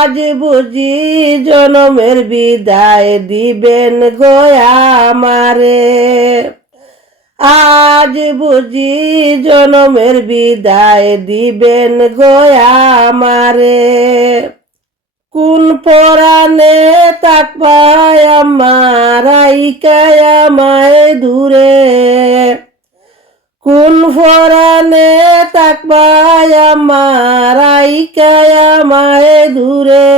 আজ বুঝি জনমের বিদায় দিবেন গো আমারে। আজ বুঝি জনমের বিদায় দিবেন গো আমারে। কোন পরাণে তাকবায় আমার আইকায় আমায় দূরে। কোন পরাণে তাকবায় আমার আইকায় আমায় দূরে।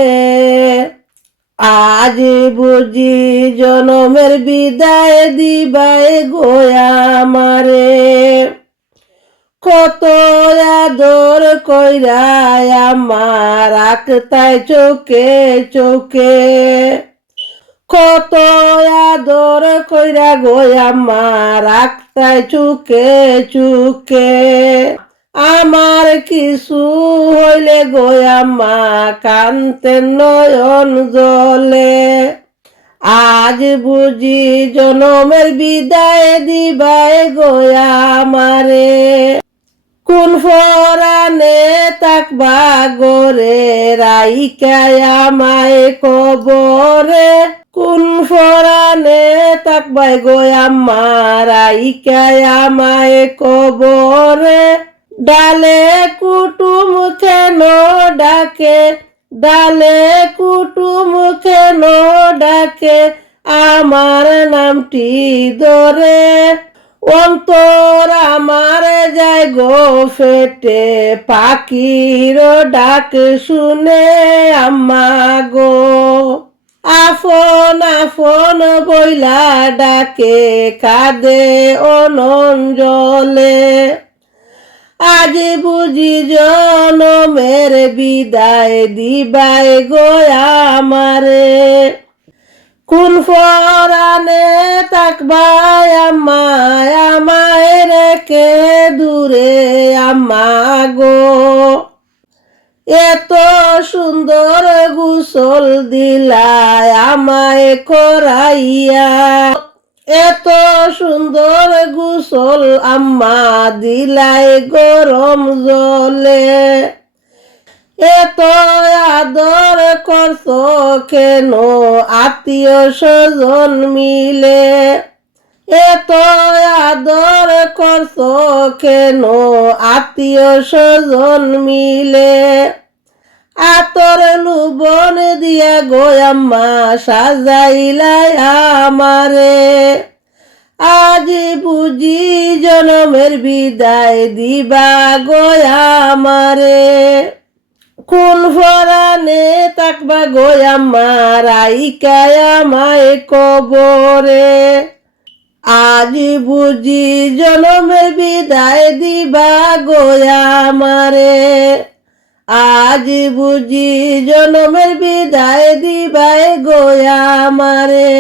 আজ বুঝি জনমের বিদায় দিবাই গো আমারে। কত আদর কইরা আমার রাখতাই চোখে চোখে। কত আদর কইরা গো আমার রাখতাই চোখে চোখে। আমার কিছু হইলে গো আম্মা কান্তেন নয়ন জলে। আজ বুঝি জনমের বিদায় দিবাই গো আমারে। কোন পরাণে তাকবা গোরে রাইকায় আমায় কবরে। কোন পরাণে তাকবাই গো আম্মা রাইকায় আমায় কবরে। ডালে কুটুম কেন ডাকে, ডালে কুটুম কেন ডাকে আমার নামটি ধরে। অন্তর আমার যায় গো ফেটে পাখির ডাক শুনে আম্মা গো। আপন আপন বইলা ডাকে কাঁদে অনঞ্জলে। আজ বুঝি জনমের বিদায় দিবাই গো আমারে। কোন পরাণে তাকবাই আমায় আমায় রেখে দূরে আম্মা গো। এত সুন্দর গোসল দিলাই আমায় করাইয়া। এত সুন্দর গোসল আম্মা দিলাই গরম জলে। এত আদর করছো কেন আত্মীয় স্বজন মিলে। এত আদর করছো কেন আত্মীয় স্বজন মিলে। আতর লুবন দিয়া গো আম্মা সাজাইলাই আমারে। আজ বুঝি জনমের বিদায় দিবা গো আমারে। কোন পরাণে তাকবা গো আম্মা রাইকায় আমায় কবরে। আজ বুঝি জনমের বিদায় দিবা গো আমারে। আজ বুঝি জনমের বিদায় দিবাই গো আমারে।